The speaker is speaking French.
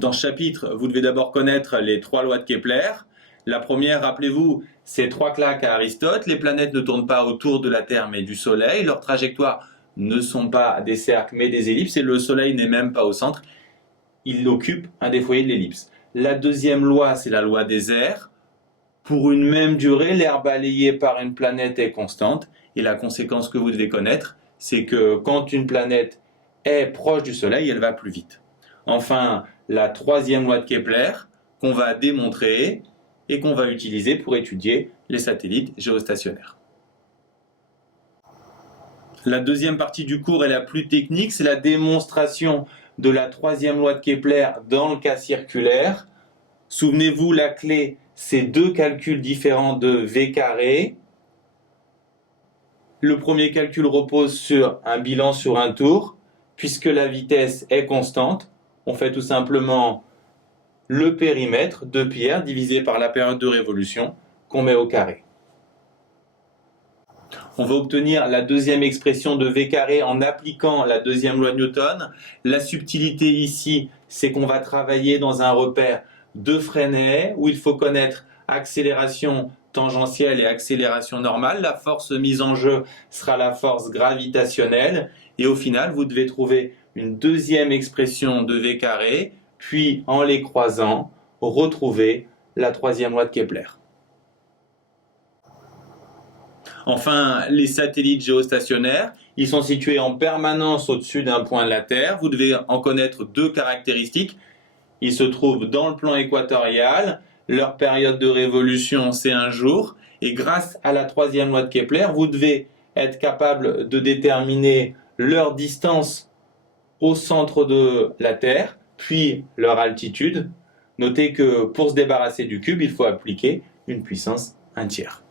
Dans ce chapitre, vous devez d'abord connaître les trois lois de Kepler. La première, rappelez-vous, c'est trois claques à Aristote. Les planètes ne tournent pas autour de la Terre mais du Soleil. Leurs trajectoires ne sont pas des cercles mais des ellipses et le Soleil n'est même pas au centre. Il occupe un des foyers de l'ellipse. La deuxième loi, c'est la loi des airs. Pour une même durée, l'air balayé par une planète est constante. Et la conséquence que vous devez connaître, c'est que quand une planète est proche du Soleil, elle va plus vite. Enfin, la troisième loi de Kepler, qu'on va démontrer et qu'on va utiliser pour étudier les satellites géostationnaires. La deuxième partie du cours est la plus technique, c'est la démonstration de la troisième loi de Kepler dans le cas circulaire. Souvenez-vous, la clé, c'est deux calculs différents de V carré. Le premier calcul repose sur un bilan sur un tour. Puisque la vitesse est constante, on fait tout simplement le périmètre de Pierre divisé par la période de révolution qu'on met au carré. On va obtenir la deuxième expression de V carré en appliquant la deuxième loi de Newton. La subtilité ici, c'est qu'on va travailler dans un repère de Freinet où il faut connaître accélération tangentielle et accélération normale. La force mise en jeu sera la force gravitationnelle et au final, vous devez trouver une deuxième expression de V carré, puis en les croisant, retrouver la troisième loi de Kepler. Enfin, les satellites géostationnaires, ils sont situés en permanence au-dessus d'un point de la Terre. Vous devez en connaître deux caractéristiques. Ils se trouvent dans le plan équatorial. Leur période de révolution, c'est un jour. Et grâce à la troisième loi de Kepler, vous devez être capable de déterminer leur distance au centre de la Terre, puis leur altitude. Notez que pour se débarrasser du cube, il faut appliquer une puissance 1/3.